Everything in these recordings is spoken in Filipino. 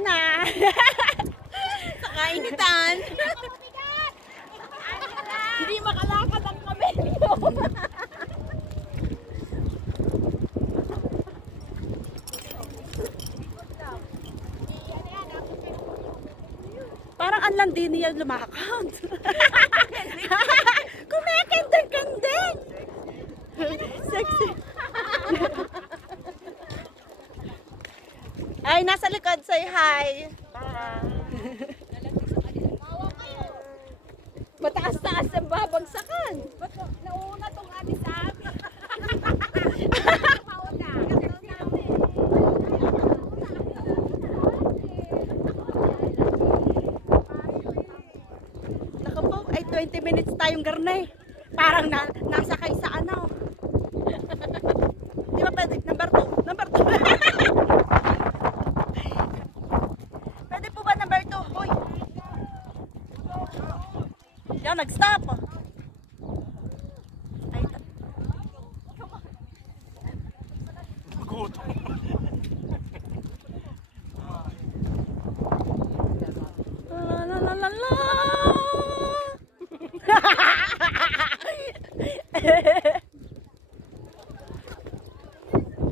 na. Sa kainitan. Hindi makalakad ang kamelyo. Parang ang landi niya lumakad. Kumikinding-kinding. Sexy. Ay, nasa likod. Say hi. Mataas-taas ang babagsakan. Nauna tong ate sa amin. Naku po, ay 20 minutes tayong garne. Parang nasakay sa ano. Di ba pwede? Number 2. Number 2. Pwede po ba number 2? Hoy. Yan, nag-stop. Ay, la la la la.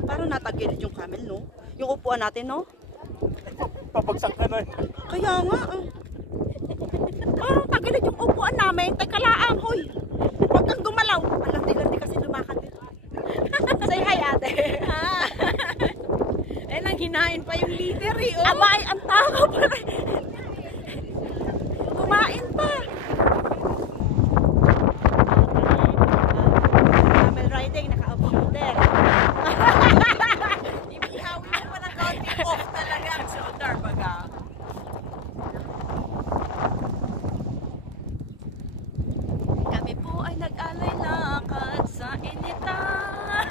Parang natagilid yung camel, no? Yung upuan natin, no? Papagsak ka na. Kaya nga, parang tagilid yung upuan namin. Teka laang, hoy. Huwag kang gumalaw. Alam, di kasi lumakad dito. Say hi, ate. Eh, nanghinain pa yung leader eh. Oh. Abay, ang takaw pala. Kumain pa. Camel riding, naka-off-shoulder. Ibihawin mo pa ng konti off talaga ang shoulder baga. Kami po ay nag-alay lakad sa initan.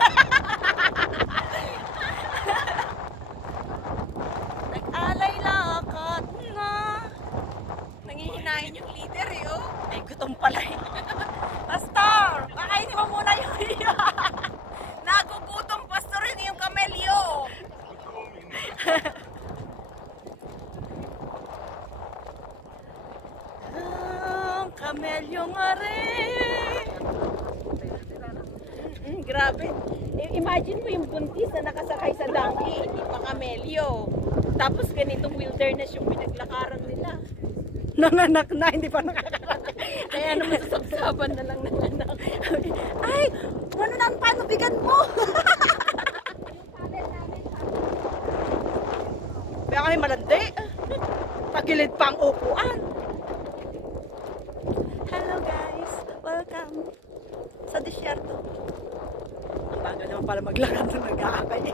Nag-alay lakad na. Nanghihinain yung leader eh. Oh. Ay, gutom pala eh. Pastor, pakainin mo muna yung iyo. Nagugutom pastor rin yung kamelyo. Ang kamelyo nga rin. Grabe. Imagine mo yung buntis na nakasakay sa donkey, hindi pa kamelyo. Tapos ganitong wilderness yung pinaglakaran nila. Nanganak na, hindi pa nakakarating. Kaya naman sa sabsaban na lang nanganak. Ay, ano na ang panubigan mo? Kaya kami malandi. Pagilid pa ang upuan. Hello guys, welcome sa disyerto. Ang bagal naman pala maglakad sa nag-aakay.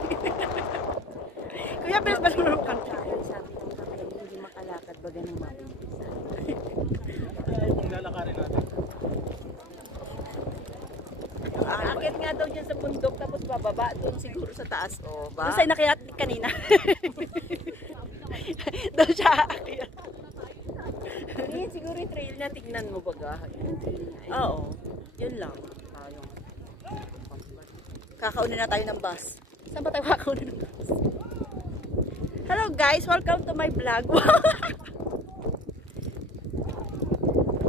Kuya, bilis ba naman ang kanta? Sabi ng kamelyo, hindi makalakad baga ng mami. Kung lalakarin natin. Akit nga daw dyan sa bundok tapos bababa doon siguro sa taas. O ba? Doon sa'yo nakiyat kanina. Doon siya aakyat. Yan siguro yung trail na tignan mo baga. Yung trail niya. Oo, yun lang. Kakaunin na tayo ng bus. Saan ba tayo kakaunin ng bus? Hello guys, welcome to my vlog.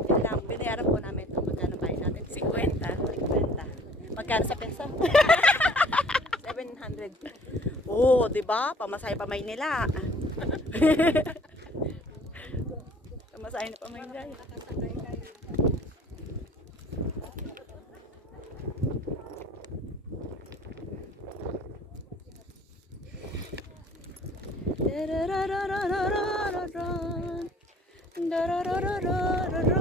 Yun lang, binayaran po namin ito. Magkano bayan natin? 50. 50. Magkano sa pensa? 700. Oo, diba? Pamasahe pa Maynila. Pamasahe na pa Maynila. Da da da da da da da da da da da da da da